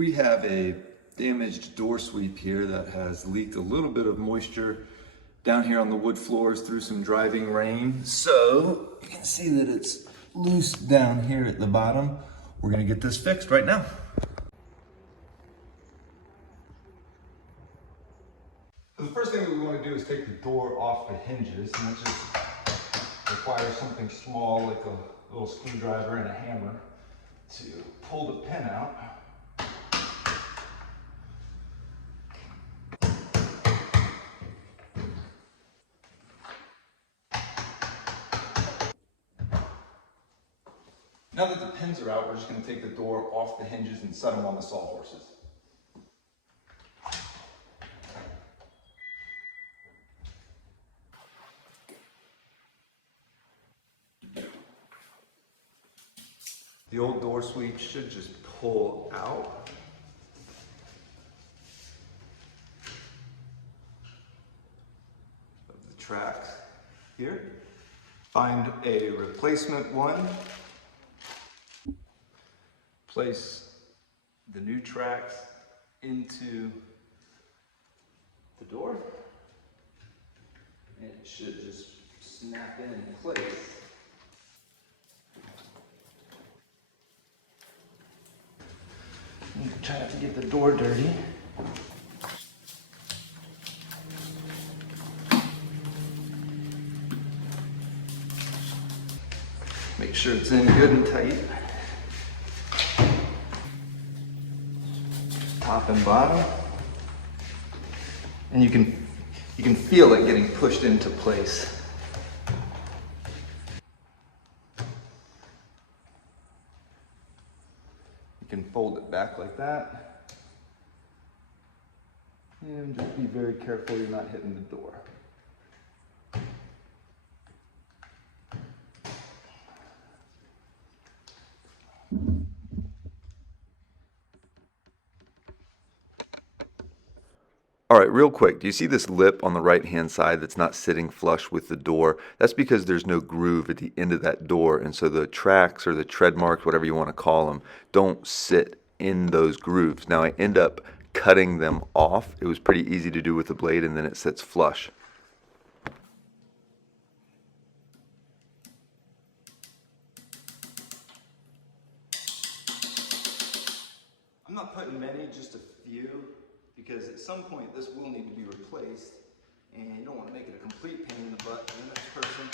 We have a damaged door sweep here that has leaked a little bit of moisture down here on the wood floors through some driving rain. So you can see that it's loose down here at the bottom. We're gonna get this fixed right now. So the first thing that we want to do is take the door off the hinges, and that just requires something small like a little screwdriver and a hammer to pull the pin out. Now that the pins are out, we're just going to take the door off the hinges and set them on the sawhorses. The old door sweep should just pull out. Of the tracks here. Find a replacement one. Place the new tracks into the door. And it should just snap in place. Try not to get the door dirty. Make sure it's in good and tight. Top and bottom. And you can feel it getting pushed into place. You can fold it back like that. And just be very careful you're not hitting the door. All right, real quick, do you see this lip on the right-hand side that's not sitting flush with the door? That's because there's no groove at the end of that door, and so the tracks or the tread marks, whatever you want to call them, don't sit in those grooves. Now, I end up cutting them off. It was pretty easy to do with the blade, and then it sits flush. I'm not putting many, just a few, because at some point this will need to be replaced, and you don't want to make it a complete pain in the butt for the next person.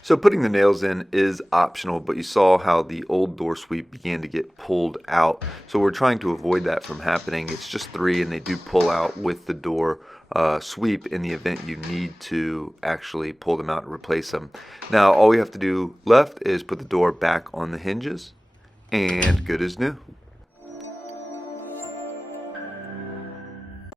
So putting the nails in is optional, but you saw how the old door sweep began to get pulled out. So we're trying to avoid that from happening. It's just 3, and they do pull out with the door sweep in the event you need to actually pull them out and replace them. Now all we have to do left is put the door back on the hinges, and good as new.